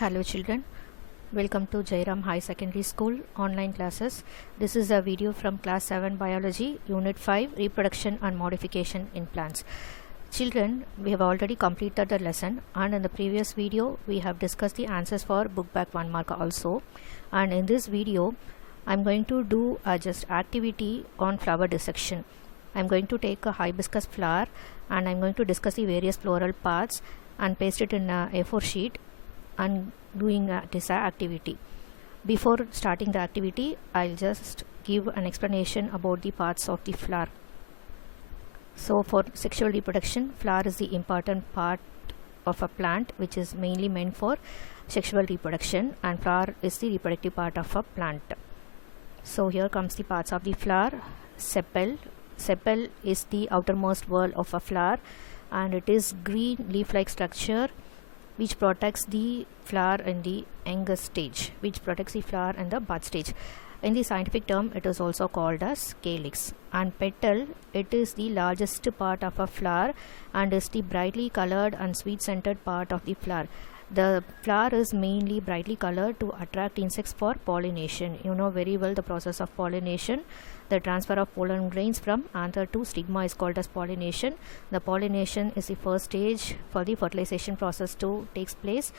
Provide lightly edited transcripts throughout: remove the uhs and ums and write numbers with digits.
Hello children, welcome to Jairam High Secondary School online classes. This is a video from class 7 biology unit 5 reproduction and modification in plants. Children, we have already completed the lesson, and in the previous video we have discussed the answers for book back 1 mark also, and in this video I am going to do a just activity on flower dissection. I am going to take a hibiscus flower and I am going to discuss the various floral parts and paste it in a A4 sheet and doing this activity. Before starting the activity, I'll just give an explanation about the parts of the flower. So for sexual reproduction, flower is the important part of a plant which is mainly meant for sexual reproduction, and flower is the reproductive part of a plant. So here comes the parts of the flower. Sepal. Sepal is the outermost wall of a flower, and it is green leaf-like structure which protects the flower in the younger stage, which protects the flower in the bud stage. In the scientific term, it is also called as calyx. And petal, it is the largest part of a flower and is the brightly colored and sweet scented part of the flower. The flower is mainly brightly colored to attract insects for pollination. You know very well the process of pollination. The transfer of pollen grains from anther to stigma is called as pollination. The pollination is the first stage for the fertilization process to takes place,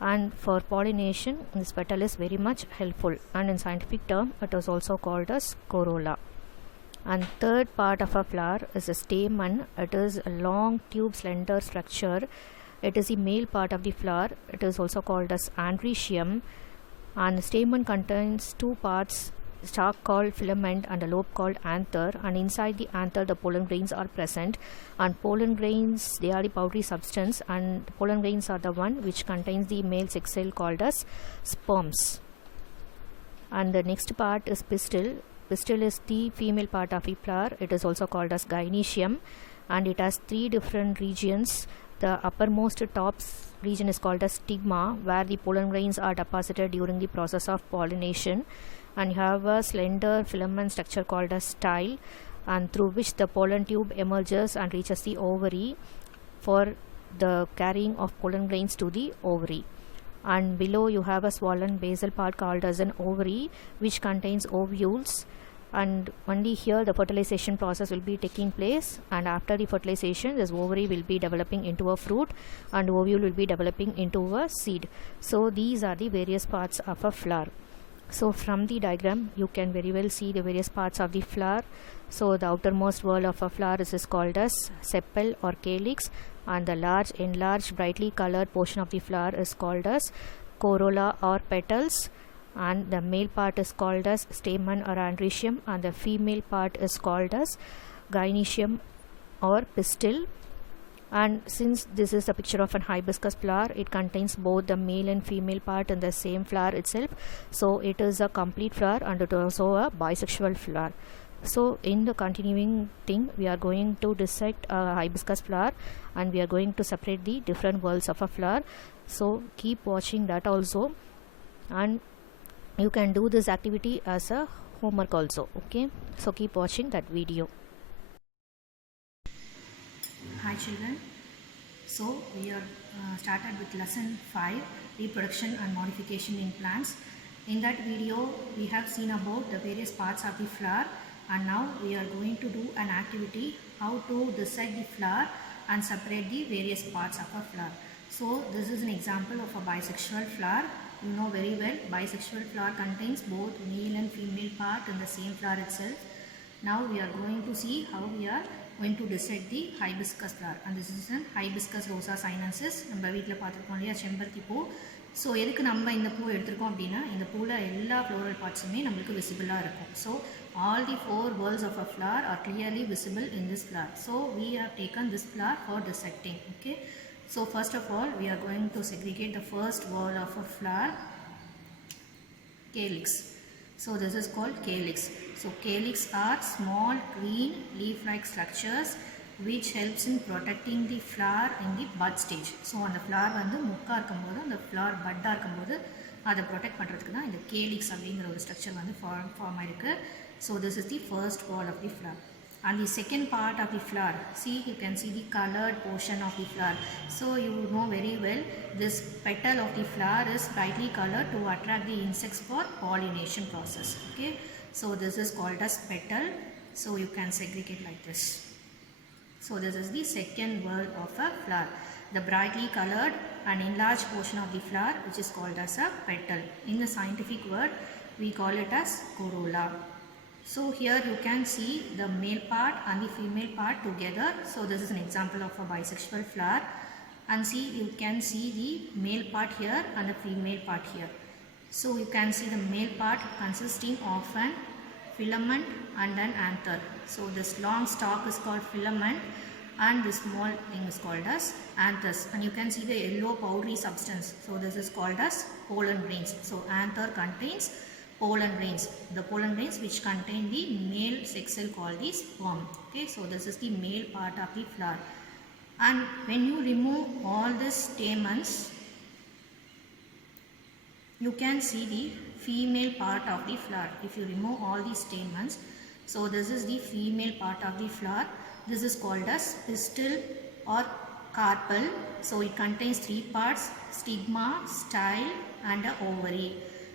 and for pollination this petal is very much helpful, and in scientific term it is also called as corolla. And third part of a flower is a stamen. It is a long tube slender structure. It is the male part of the flower. It is also called as androecium, and the stamen contains two parts, stalk called filament and a lobe called anther, and inside the anther the pollen grains are present, and pollen grains, they are the powdery substance, and pollen grains are the one which contains the male sex cell called as sperms. And the next part is pistil. Pistil is the female part of the flower. It is also called as gynoecium, and it has three different regions. The uppermost top region is called as stigma, where the pollen grains are deposited during the process of pollination, and you have a slender filament structure called as style, and through which the pollen tube emerges and reaches the ovary for the carrying of pollen grains to the ovary. And below you have a swollen basal part called as an ovary, which contains ovules, and only here the fertilization process will be taking place, and after the fertilization this ovary will be developing into a fruit and ovule will be developing into a seed. So these are the various parts of a flower. So from the diagram you can very well see the various parts of the flower. So the outermost wall of a flower is called as sepal or calyx, and the large enlarged brightly colored portion of the flower is called as corolla or petals, and the male part is called as stamen or androecium, and the female part is called as gynoecium or pistil. And since this is a picture of an hibiscus flower, it contains both the male and female part in the same flower itself, so it is a complete flower and it is also a bisexual flower. So in the continuing thing, we are going to dissect a hibiscus flower and we are going to separate the different whorls of a flower. So keep watching that also, and you can do this activity as a homework also. Okay, so keep watching that video. Hi children, so we are started with lesson 5, reproduction and modification in plants. In that video we have seen about the various parts of the flower, and now we are going to do an activity how to dissect the flower and separate the various parts of a flower. So this is an example of a bisexual flower. You know very well bisexual flower contains both male and female part in the same flower itself. Now we are going to see how we are going to dissect the hibiscus flower, and this is an hibiscus rosa sinensis. நம்ம வீட்டில் பார்த்துருக்கோம் இல்லையா செம்பருத்தி பூ. So எதுக்கு நம்ம இந்த பூ எடுத்திருக்கோம் அப்படின்னா, இந்த பூவில் எல்லா ஃப்ளோரல் பார்ட்ஸுமே நம்மளுக்கு விசிபிளாக இருக்கும். So all the four whorls of a flower are clearly visible in this flower. So we have taken this flower for dissecting. Okay. So first of all we are going to segregate the first whorl of a flower, calyx. So this is called calyx. So calyx are small green leaf-like structures which helps in protecting the flower in the bud stage. So அந்த flower வந்து முக்கா இருக்கும்போது, அந்த flower பட்டாக இருக்கும்போது அதை protect பண்ணுறதுக்கு தான் இந்த calyx அப்படிங்கிற ஒரு ஸ்ட்ரக்சர் வந்து ஃபார்ம் ஆயிருக்கு. So this is the first wall of the flower. And the second part of the flower, see, you can see the colored portion of the flower. So you know very well, this petal of the flower is brightly colored to attract the insects for pollination process. Okay, so this is called as petal. So you can segregate like this. So this is the second word of a flower, the brightly colored and enlarged portion of the flower, which is called as a petal. In the scientific word, we call it as corolla. So here you can see the male part and the female part together. So this is an example of a bisexual flower. And see, you can see the male part here and the female part here. So you can see the male part consisting of an filament and an anther. So this long stalk is called filament and this small thing is called as anthers. And you can see the yellow powdery substance. So this is called as pollen grains. So anther contains pollen grains, the pollen grains which contain the male sex cell called the sperm. Okay, so this is the male part of the flower. And when you remove all these stamens, you can see the female part of the flower. If you remove all these stamens, so this is the female part of the flower. This is called as pistil or carpel. So it contains three parts: stigma, style and a ovary.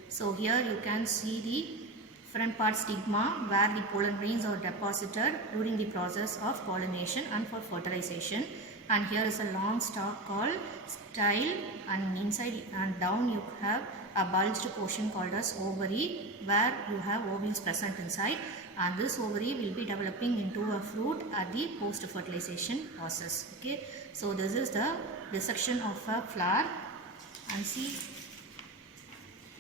So here you can see the front part stigma, where the pollen grains are deposited during the process of pollination and for fertilization. And here is a long stalk called style, and inside and down you have a bulged portion called as ovary, where you have ovules present inside, and this ovary will be developing into a fruit at the post fertilization process. Okay, so this is the dissection of a flower. And see,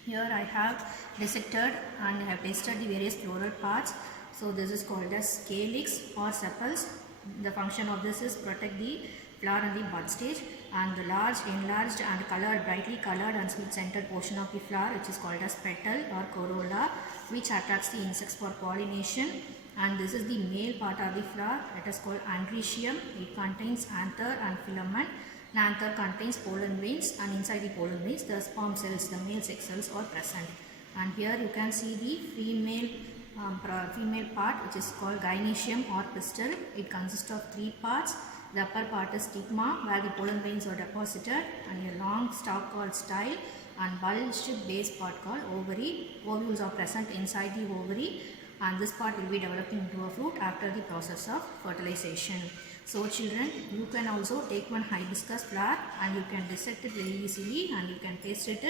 here I have dissected and I have tested the various floral parts. So this is called as calyx or sepals. The function of this is protect the flower and the bud stage. And the large, enlarged and colored, brightly colored and sweet scented portion of the flower, which is called as petal or corolla, which attracts the insects for pollination. And this is the male part of the flower, that is called androecium. It contains anther and filament. The anther contains pollen grains, and inside the pollen grains the sperm cells, the male sex cells are present. And here you can see the female part, which is called gynoecium or pistil. It consists of three parts. The upper part is stigma, where the pollen grains are deposited, and a long stalk called style, and bulged base part called ovary. Ovules are present inside the ovary, and this part will be developing into a fruit after the process of fertilization. So children, you can also take one hibiscus flower and you can dissect it very easily, and you can taste it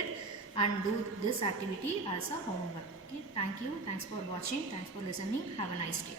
and do this activity as a homework. Okay, thank you. Thanks for watching. Thanks for listening. Have a nice day.